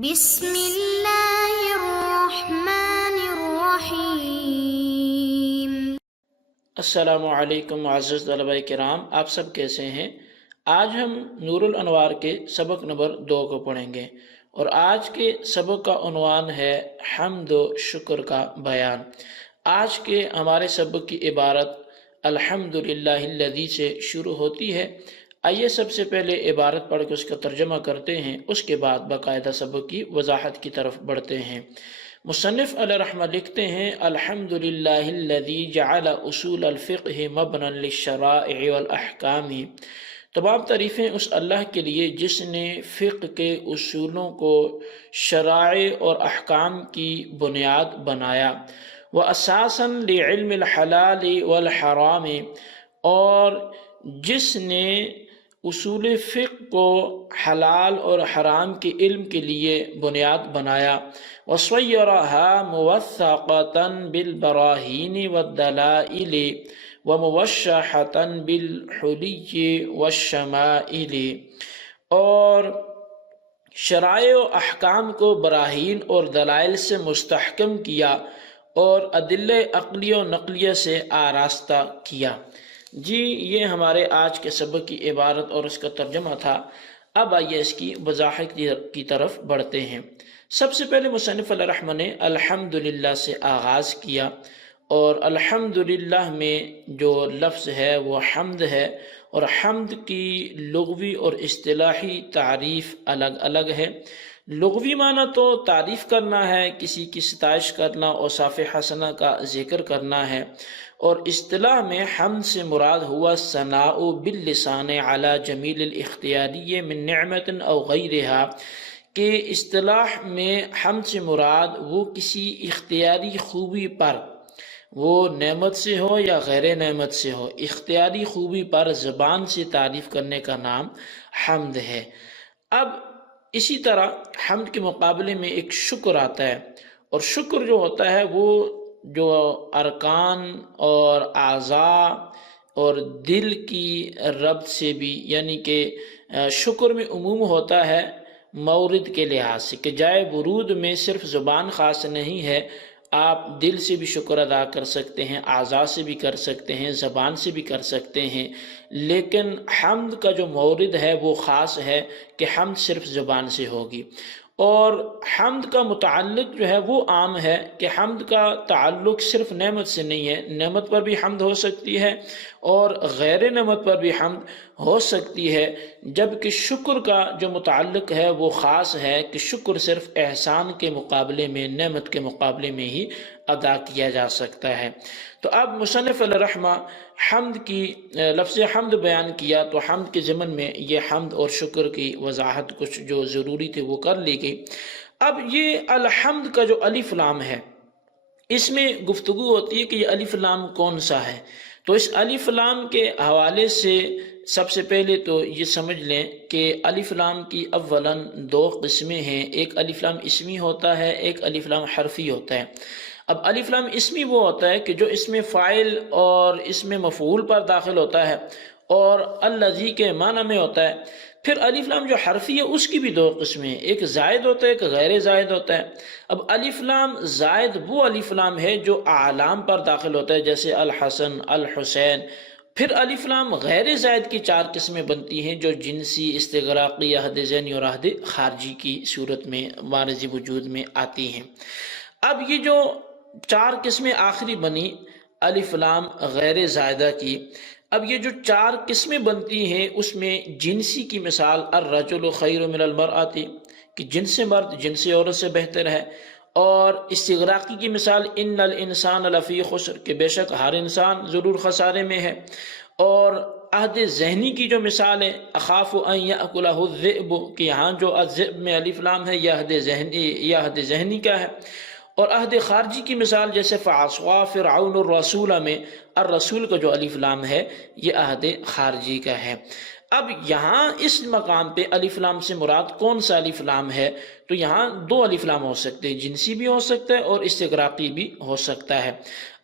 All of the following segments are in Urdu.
بسم اللہ الرحمن الرحیم۔ السلام علیکم معزز طلبہ کرام، آپ سب کیسے ہیں؟ آج ہم نور الانوار کے سبق نمبر 2 کو پڑھیں گے، اور آج کے سبق کا عنوان ہے حمد و شکر کا بیان۔ آج کے ہمارے سبق کی عبارت الحمدللہ الذی سے شروع ہوتی ہے۔ آئیے سب سے پہلے عبارت پڑھ کے اس کا ترجمہ کرتے ہیں، اس کے بعد باقاعدہ سبق کی وضاحت کی طرف بڑھتے ہیں۔ مصنف علیہ رحمہ لکھتے ہیں الحمدللہ الذی جعل اصول الفقہ مبنا للشرائع والاحکام۔ تمام تعریفیں اس اللہ کے لیے جس نے فقہ کے اصولوں کو شرائع اور احکام کی بنیاد بنایا، واساسا لعلم الحلال والحرام، اور جس نے اصول فقہ کو حلال اور حرام کے علم کے لیے بنیاد بنایا، وصیرها موثقۃ بالبراہین والدلائل وموشحۃ بالحلی والشمائل، اور شرائع و احکام کو براہین اور دلائل سے مستحکم کیا اور ادلہ عقلی و نقلیہ سے آراستہ کیا۔ جی، یہ ہمارے آج کے سبق کی عبارت اور اس کا ترجمہ تھا۔ اب آئیے اس کی وضاحت کی طرف بڑھتے ہیں۔ سب سے پہلے مصنف علیہ رحمہ نے الحمدللہ سے آغاز کیا، اور الحمدللہ میں جو لفظ ہے وہ حمد ہے، اور حمد کی لغوی اور اصطلاحی تعریف الگ الگ ہے۔ لغوی معنی تو تعریف کرنا ہے، کسی کی ستائش کرنا، اوصاف حسنہ کا ذکر کرنا ہے، اور اصطلاح میں حمد سے مراد ہوا ثناء باللسان علی جمیل الاختیاری من نعمت او غیرہا، کہ اصطلاح میں حمد سے مراد وہ کسی اختیاری خوبی پر، وہ نعمت سے ہو یا غیر نعمت سے ہو، اختیاری خوبی پر زبان سے تعریف کرنے کا نام حمد ہے۔ اب اسی طرح حمد کے مقابلے میں ایک شکر آتا ہے، اور شکر جو ہوتا ہے وہ جو ارکان اور اعضاء اور دل کی ربط سے بھی، یعنی کہ شکر میں عموم ہوتا ہے مورد کے لحاظ سے، کہ جائے ورود میں صرف زبان خاص نہیں ہے، آپ دل سے بھی شکر ادا کر سکتے ہیں، اعضاء سے بھی کر سکتے ہیں، زبان سے بھی کر سکتے ہیں، لیکن حمد کا جو مورد ہے وہ خاص ہے کہ حمد صرف زبان سے ہوگی۔ اور حمد کا متعلق جو ہے وہ عام ہے، کہ حمد کا تعلق صرف نعمت سے نہیں ہے، نعمت پر بھی حمد ہو سکتی ہے اور غیر نعمت پر بھی حمد ہو سکتی ہے، جبکہ شکر کا جو متعلق ہے وہ خاص ہے کہ شکر صرف احسان کے مقابلے میں، نعمت کے مقابلے میں ہی ادا کیا جا سکتا ہے۔ تو اب مصنف علیہ رحمہ حمد کی لفظ حمد بیان کیا، تو حمد کے ضمن میں یہ حمد اور شکر کی وضاحت کچھ جو ضروری تھی وہ کر لی گئی۔ اب یہ الحمد کا جو الف لام ہے، اس میں گفتگو ہوتی ہے کہ یہ الف لام کون سا ہے۔ تو اس الف لام کے حوالے سے سب سے پہلے تو یہ سمجھ لیں کہ الف لام کی اولاً 2 قسمیں ہیں، ایک الف لام اسمی ہوتا ہے، ایک الف لام حرفی ہوتا ہے۔ اب الف لام اسمی وہ ہوتا ہے کہ جو اسم فاعل اور اسم مفعول پر داخل ہوتا ہے اور الذی کے معنی میں ہوتا ہے۔ پھر الف لام جو حرفی ہے اس کی بھی 2 قسمیں ہیں، ایک زائد ہوتا ہے، ایک غیر زائد ہوتا ہے۔ اب الف لام زائد وہ الف لام ہے جو اعلام پر داخل ہوتا ہے، جیسے الحسن، الحسین۔ پھر الف لام غیر زائد کی 4 قسمیں بنتی ہیں، جو جنسی، استغراقی، عہد ذہنی اور عہد خارجی کی صورت میں مارضی وجود میں آتی ہیں۔ اب یہ جو 4 قسمیں آخری بنی الف لام غیر زائدہ کی، اب یہ جو 4 قسمیں بنتی ہیں اس میں جنسی کی مثال الرجل خیر من المرأة، کہ جنس مرد جنس عورت سے بہتر ہے، اور استغراقی کی مثال ان الانسان لفی خسر، کہ بے شک ہر انسان ضرور خسارے میں ہے، اور عہد ذہنی کی جو مثال ہے اخاف ان یأکلہ الذئب، کہ یہاں جو الذئب میں الف لام ہے یہ عہد ذہنی کا ہے، اور عہد خارجی کی مثال جیسے فعصا فرعون الرسول میں الرسول کا جو الف لام ہے یہ عہد خارجی کا ہے۔ اب یہاں اس مقام پہ الف لام سے مراد کون سا الف لام ہے؟ تو یہاں دو الف لام ہو سکتے ہیں، جنسی بھی ہو سکتا ہے اور استغراقی بھی ہو سکتا ہے۔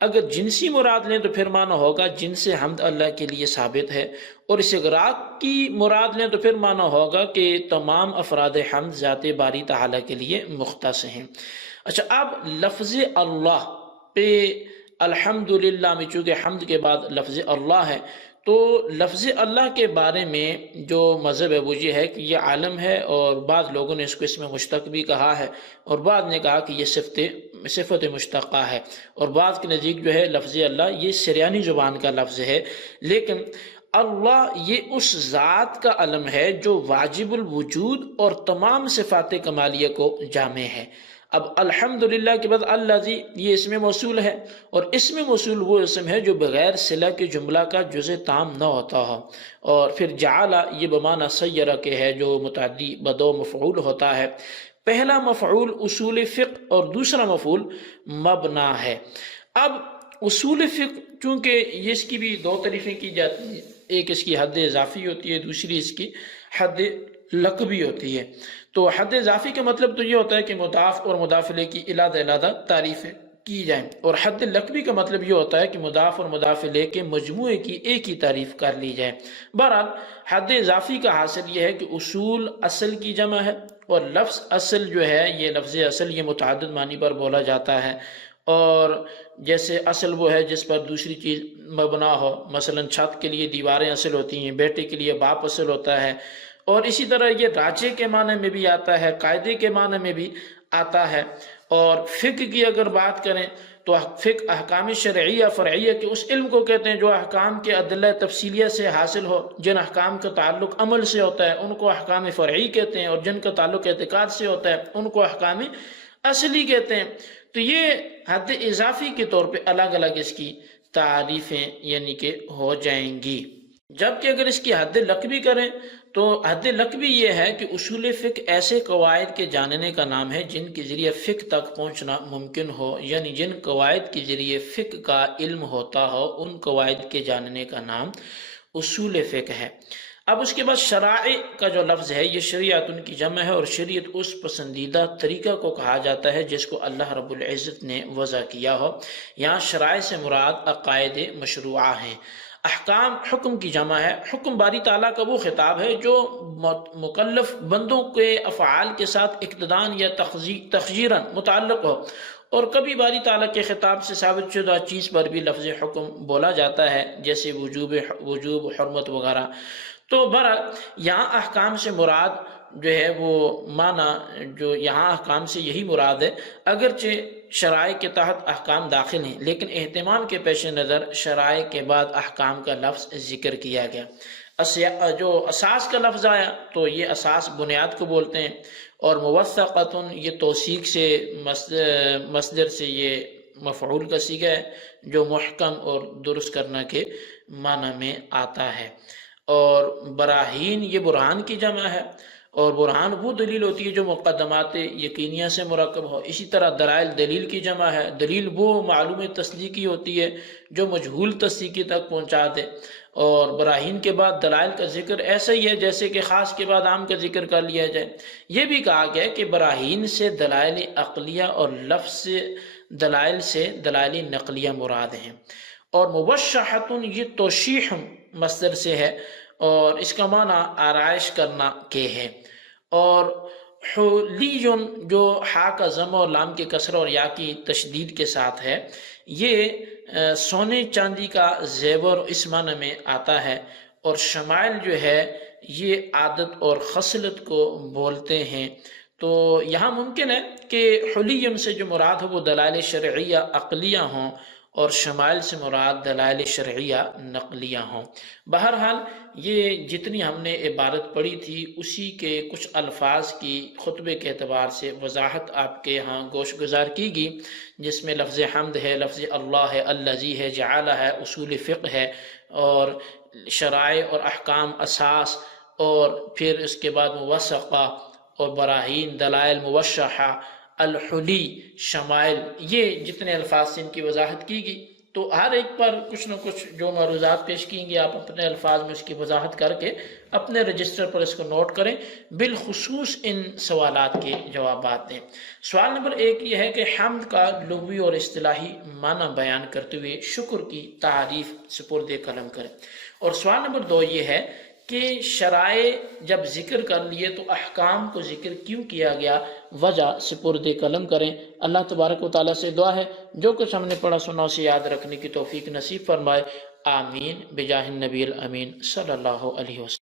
اگر جنسی مراد لیں تو پھر معنی ہوگا جن سے حمد اللہ کے لیے ثابت ہے، اور استغراق کی مراد لیں تو پھر معنی ہوگا کہ تمام افراد حمد ذات باری تعالیٰ کے لیے مختص ہیں۔ اچھا، اب لفظ اللہ پہ الحمدللہ میں چونکہ حمد کے بعد لفظ اللہ ہے، تو لفظ اللہ کے بارے میں جو مذہب ہے وہ یہ ہے کہ یہ عالم ہے، اور بعض لوگوں نے اس کو اسم مشتق بھی کہا ہے، اور بعض نے کہا کہ یہ صفت مشتقہ ہے، اور بعض کے نزدیک جو ہے لفظ اللہ یہ سریانی زبان کا لفظ ہے، لیکن اللہ یہ اس ذات کا علم ہے جو واجب الوجود اور تمام صفات کمالیہ کو جامع ہے۔ اب الحمدللہ کے بعد الذی یہ اسم موصول ہے، اور اسم موصول وہ اسم ہے جو بغیر صلہ کے جملہ کا جزء تام نہ ہوتا ہو، اور پھر جعل یہ بمعنی سیرہ کے ہے جو متعدی بدو مفعول ہوتا ہے۔ پہلا مفعول اصول فقہ اور دوسرا مفعول مبنا ہے۔ اب اصول فقہ چونکہ اس کی بھی دو تعریفیں کی جاتی ہیں، ایک اس کی حد اضافی ہوتی ہے، دوسری اس کی حد لقبی ہوتی ہے۔ تو حد اضافی کا مطلب تو یہ ہوتا ہے کہ مضاف اور مضاف الیہ کی علیحدہ علیحدہ تعریفیں کی جائیں، اور حد لقبی کا مطلب یہ ہوتا ہے کہ مضاف اور مضاف الیہ کے مجموعے کی ایک ہی تعریف کر لی جائے۔ بہرحال حد اضافی کا حاصل یہ ہے کہ اصول اصل کی جمع ہے، اور لفظ اصل جو ہے یہ لفظ اصل یہ متعدد معنی پر بولا جاتا ہے، اور جیسے اصل وہ ہے جس پر دوسری چیز مبنا ہو، مثلا چھت کے لیے دیواریں اصل ہوتی ہیں، بیٹے کے لیے باپ اصل ہوتا ہے، اور اسی طرح یہ راجے کے معنی میں بھی آتا ہے، قاعدے کے معنی میں بھی آتا ہے۔ اور فقہ کی اگر بات کریں تو فقہ احکام شرعیہ فرعیہ کے اس علم کو کہتے ہیں جو احکام کے ادلہ تفصیلیہ سے حاصل ہو، جن احکام کا تعلق عمل سے ہوتا ہے ان کو احکام فرعی کہتے ہیں، اور جن کا تعلق اعتقاد سے ہوتا ہے ان کو احکام اصلی کہتے ہیں۔ تو یہ حد اضافی کے طور پہ الگ الگ اس کی تعریفیں یعنی کہ ہو جائیں گی۔ جبکہ اگر اس کی حد لقبی کریں تو حد لقبی یہ ہے کہ اصول فقہ ایسے قواعد کے جاننے کا نام ہے جن کے ذریعے فقہ تک پہنچنا ممکن ہو، یعنی جن قواعد کے ذریعے فقہ کا علم ہوتا ہو ان قواعد کے جاننے کا نام اصول فقہ ہے۔ اب اس کے بعد شرائع کا جو لفظ ہے یہ شریعت ان کی جمع ہے، اور شریعت اس پسندیدہ طریقہ کو کہا جاتا ہے جس کو اللہ رب العزت نے وضع کیا ہو۔ یہاں شرائع سے مراد عقائد مشروعہ ہیں۔ احکام حکم کی جمع ہے۔ حکم باری تعالیٰ کا وہ خطاب ہے جو مکلف بندوں کے افعال کے ساتھ اقتدان یا تخجیراً متعلق ہو، اور کبھی باری تعالیٰ کے خطاب سے ثابت شدہ چیز پر بھی لفظ حکم بولا جاتا ہے، جیسے وجوب حرمت وغیرہ۔ تو برحال یہاں احکام سے مراد جو ہے وہ معنی جو یہاں احکام سے یہی مراد ہے، اگرچہ شرائع کے تحت احکام داخل ہیں، لیکن اہتمام کے پیش نظر شرائع کے بعد احکام کا لفظ ذکر کیا گیا۔ جو اساس کا لفظ آیا تو یہ اساس بنیاد کو بولتے ہیں، اور موثقۃ یہ توثیق سے مصدر سے یہ مفعول کا صیغہ ہے جو محکم اور درست کرنا کے معنی میں آتا ہے۔ اور براہین یہ برہان کی جمع ہے، اور برہان وہ دلیل ہوتی ہے جو مقدمات یقینیہ سے مرکب ہو۔ اسی طرح دلائل دلیل کی جمع ہے، دلیل وہ معلوم تصدیقی ہوتی ہے جو مجہول تصدیقی تک پہنچا دے۔ اور براہین کے بعد دلائل کا ذکر ایسا ہی ہے جیسے کہ خاص کے بعد عام کا ذکر کر لیا جائے۔ یہ بھی کہا گیا ہے کہ براہین سے دلائل عقلیہ اور لفظ سے دلائل نقلیہ مراد ہیں۔ اور مبشحۃ یہ توشیح مصدر سے ہے، اور اس کا معنی آرائش کرنا کے ہے۔ اور حلی جو ہا کا ضم اور لام کے کسر اور یا کی تشدید کے ساتھ ہے، یہ سونے چاندی کا زیور اس معنی میں آتا ہے۔ اور شمائل جو ہے یہ عادت اور خصلت کو بولتے ہیں۔ تو یہاں ممکن ہے کہ حلی سے جو مراد ہو وہ دلائل شرعیہ عقلیہ ہوں، اور شمائل سے مراد دلائل شرعیہ نقلیہ ہوں۔ بہرحال یہ جتنی ہم نے عبارت پڑھی تھی اسی کے کچھ الفاظ کی خطبے کے اعتبار سے وضاحت آپ کے ہاں گوش گزار کی گئی، جس میں لفظ حمد ہے، لفظ اللہ ہے، الذی ہے، جعل ہے، اصول فقہ ہے، اور شرائع اور احکام اساس، اور پھر اس کے بعد موثقہ اور براہین دلائل موشحہ الحلی شمائل، یہ جتنے الفاظ سے ان کی وضاحت کی گئی۔ تو ہر ایک پر کچھ نہ کچھ جو معروضات پیش کیں گے آپ اپنے الفاظ میں اس کی وضاحت کر کے اپنے رجسٹر پر اس کو نوٹ کریں، بالخصوص ان سوالات کے جوابات دیں۔ سوال نمبر 1 یہ ہے کہ حمد کا لغوی اور اصطلاحی معنی بیان کرتے ہوئے شکر کی تعریف سپرد قلم کریں۔ اور سوال نمبر 2 یہ ہے کہ شرائع جب ذکر کر لیے تو احکام کو ذکر کیوں کیا گیا، وجہ سپرد قلم کریں۔ اللہ تبارک و تعالیٰ سے دعا ہے جو کچھ ہم نے پڑھا سنا اسے یاد رکھنے کی توفیق نصیب فرمائے، آمین بجاہ النبی الامین صلی اللہ علیہ وسلم۔